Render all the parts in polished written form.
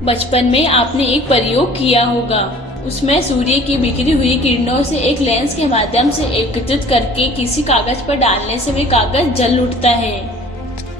बचपन में आपने एक प्रयोग किया होगा, उसमें सूर्य की बिखरी हुई किरणों से एक लेंस के माध्यम से एकत्रित करके किसी कागज पर डालने से वे कागज जल उठता है।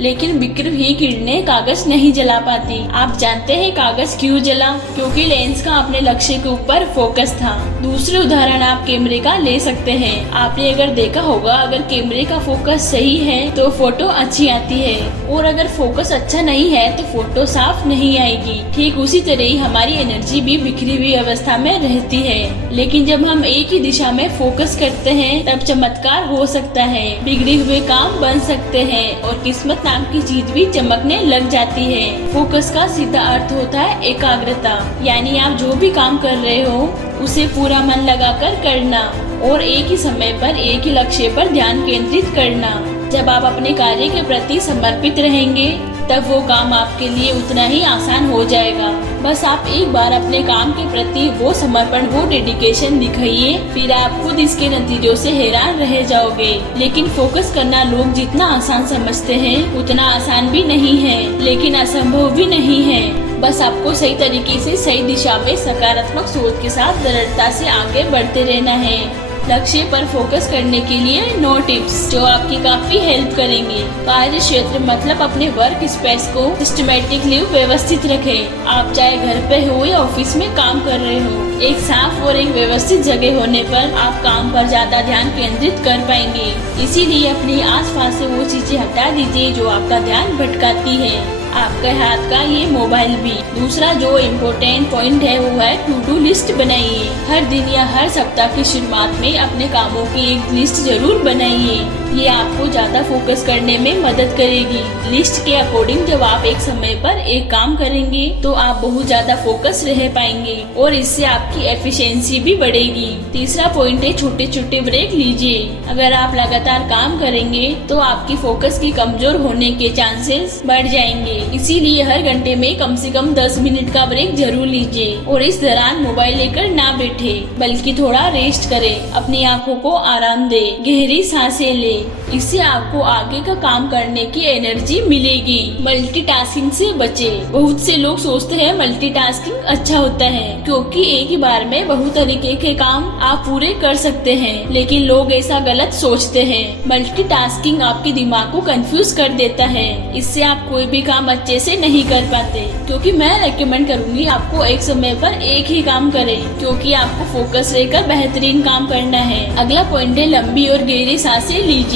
लेकिन बिखरी हुई किरणें कागज नहीं जला पाती। आप जानते हैं कागज क्यों जला? क्योंकि लेंस का अपने लक्ष्य के ऊपर फोकस था। दूसरे उदाहरण आप कैमरे का ले सकते हैं। आपने अगर देखा होगा, अगर कैमरे का फोकस सही है तो फोटो अच्छी आती है, और अगर फोकस अच्छा नहीं है तो फोटो साफ नहीं आएगी। ठीक उसी तरह ही हमारी एनर्जी भी बिखरी हुई अवस्था में रहती है, लेकिन जब हम एक ही दिशा में फोकस करते हैं तब चमत्कार हो सकता है, बिगड़े हुए काम बन सकते हैं और किस्मत नाम की चीज भी चमकने लग जाती है। फोकस का सीधा अर्थ होता है एकाग्रता, यानी आप जो भी काम कर रहे हो उसे पूरा मन लगाकर करना और एक ही समय पर एक ही लक्ष्य पर ध्यान केंद्रित करना। जब आप अपने कार्य के प्रति समर्पित रहेंगे तब वो काम आपके लिए उतना ही आसान हो जाएगा। बस आप एक बार अपने काम के प्रति वो समर्पण, वो डेडिकेशन दिखाइए, फिर आप खुद इसके नतीजों से हैरान रह जाओगे। लेकिन फोकस करना लोग जितना आसान समझते हैं उतना आसान भी नहीं है, लेकिन असंभव भी नहीं है। बस आपको सही तरीके से सही दिशा में सकारात्मक सोच के साथ दृढ़ता से आगे बढ़ते रहना है। लक्ष्य पर फोकस करने के लिए 9 टिप्स जो आपकी काफी हेल्प करेंगे। कार्य क्षेत्र मतलब अपने वर्क स्पेस को सिस्टमेटिकली व्यवस्थित रखें। आप चाहे घर पे हो या ऑफिस में काम कर रहे हो, एक साफ और एक व्यवस्थित जगह होने पर आप काम पर ज्यादा ध्यान केंद्रित कर पाएंगे। इसीलिए अपने आसपास से वो चीजें हटा दीजिए जो आपका ध्यान भटकाती है, आपके हाथ का ये मोबाइल भी। दूसरा जो इम्पोर्टेंट पॉइंट है वो है टू डू लिस्ट बनाइए। हर दिन या हर सप्ताह की शुरुआत में अपने कामों की एक लिस्ट जरूर बनाइए। ये आपको ज्यादा फोकस करने में मदद करेगी। लिस्ट के अकॉर्डिंग जब आप एक समय पर एक काम करेंगे तो आप बहुत ज्यादा फोकस रह पाएंगे और इससे आपकी एफिशिएंसी भी बढ़ेगी। तीसरा पॉइंट है छोटे छोटे ब्रेक लीजिए। अगर आप लगातार काम करेंगे तो आपकी फोकस की कमजोर होने के चांसेस बढ़ जाएंगे। इसीलिए हर घंटे में कम से कम 10 मिनट का ब्रेक जरूर लीजिए और इस दौरान मोबाइल लेकर ना बैठे, बल्कि थोड़ा रेस्ट करें, अपनी आंखों को आराम दे, गहरी सांसें ले। इससे आपको आगे का काम करने की एनर्जी मिलेगी। मल्टीटास्किंग से बचे। बहुत से लोग सोचते हैं मल्टीटास्किंग अच्छा होता है क्योंकि एक ही बार में बहुत तरीके के काम आप पूरे कर सकते हैं, लेकिन लोग ऐसा गलत सोचते हैं। मल्टीटास्किंग आपके दिमाग को कंफ्यूज कर देता है, इससे आप कोई भी काम अच्छे से नहीं कर पाते। क्योंकि मैं रेकमेंड करूंगी आपको एक समय पर एक ही काम करें, क्योंकि आपको फोकस रहकर बेहतरीन काम करना है। अगला पॉइंट है लंबी और गहरी सांसें लीजिए।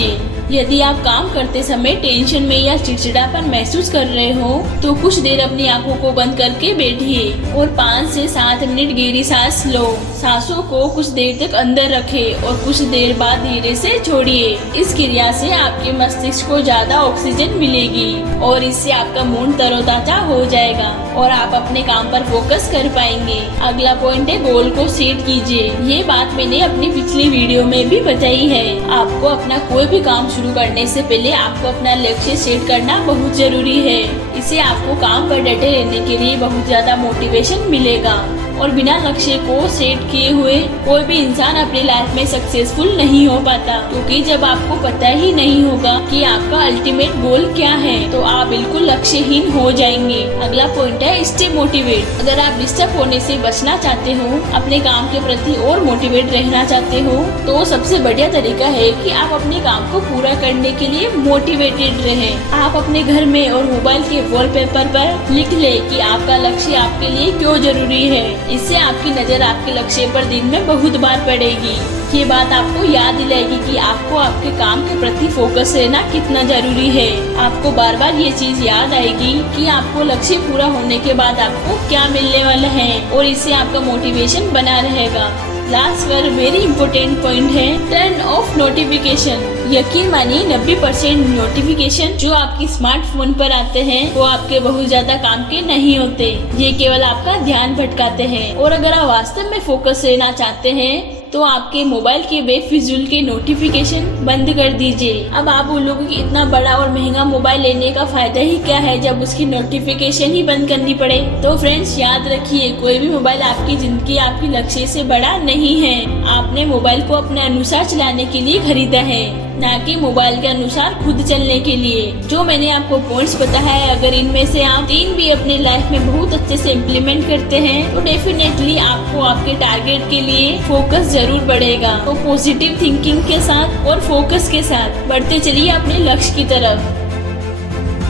यदि आप काम करते समय टेंशन में या चिड़चिड़ापन महसूस कर रहे हो तो कुछ देर अपनी आंखों को बंद करके बैठिए और 5 से 7 मिनट गहरी सांस लो। सांसों को कुछ देर तक अंदर रखें और कुछ देर बाद धीरे से छोड़िए। इस क्रिया से आपके मस्तिष्क को ज्यादा ऑक्सीजन मिलेगी और इससे आपका मूड तरोताजा हो जाएगा और आप अपने काम पर फोकस कर पाएंगे। अगला पॉइंट है गोल को सेट कीजिए। ये बात मैंने अपनी पिछली वीडियो में भी बताई है। आपको अपना कोई भी काम शुरू करने से पहले आपको अपना लक्ष्य सेट करना बहुत जरूरी है। इससे आपको काम पर डटे रहने के लिए बहुत ज्यादा मोटिवेशन मिलेगा और बिना लक्ष्य को सेट किए हुए कोई भी इंसान अपनी लाइफ में सक्सेसफुल नहीं हो पाता, क्योंकि जब आपको पता ही नहीं होगा कि आपका अल्टीमेट गोल क्या है तो आप बिल्कुल लक्ष्यहीन हो जाएंगे। अगला पॉइंट है स्टे मोटिवेट। अगर आप डिस्टर्ब होने से बचना चाहते हो, अपने काम के प्रति और मोटिवेट रहना चाहते हो, तो सबसे बढ़िया तरीका है कि आप अपने काम को पूरा करने के लिए मोटिवेटेड रहें। आप अपने घर में और मोबाइल के वॉलपेपर पर लिख ले कि आपका लक्ष्य आपके लिए क्यों जरूरी है। इससे आपकी नजर आपके लक्ष्य पर दिन में बहुत बार पड़ेगी। ये बात आपको याद दिलाएगी कि आपको आपके काम के प्रति फोकस रहना कितना जरूरी है। आपको बार बार ये चीज याद आएगी कि आपको लक्ष्य पूरा होने के बाद आपको क्या मिलने वाला है और इससे आपका मोटिवेशन बना रहेगा। लास्ट पर वेरी इंपॉर्टेंट पॉइंट है टर्न ऑफ नोटिफिकेशन। यकीन मानिए 90% नोटिफिकेशन जो आपकी स्मार्टफोन पर आते हैं वो आपके बहुत ज्यादा काम के नहीं होते। ये केवल आपका ध्यान भटकाते हैं। और अगर आप वास्तव में फोकस रहना चाहते हैं तो आपके मोबाइल के बेफिजूल के नोटिफिकेशन बंद कर दीजिए। अब आप बोलोगे कि इतना बड़ा और महंगा मोबाइल लेने का फायदा ही क्या है जब उसकी नोटिफिकेशन ही बंद करनी पड़े। तो फ्रेंड्स याद रखिए, कोई भी मोबाइल आपकी जिंदगी, आपकी लक्ष्य से बड़ा नहीं है। आपने मोबाइल को अपने अनुसार चलाने के लिए खरीदा है। ना कि मोबाइल के अनुसार खुद चलने के लिए। जो मैंने आपको पॉइंट्स बताया है, अगर इनमें से आप 3 भी अपने लाइफ में बहुत अच्छे से इम्प्लीमेंट करते हैं तो डेफिनेटली आपको आपके टारगेट के लिए फोकस जरूर बढ़ेगा। तो पॉजिटिव थिंकिंग के साथ और फोकस के साथ बढ़ते चलिए अपने लक्ष्य की तरफ।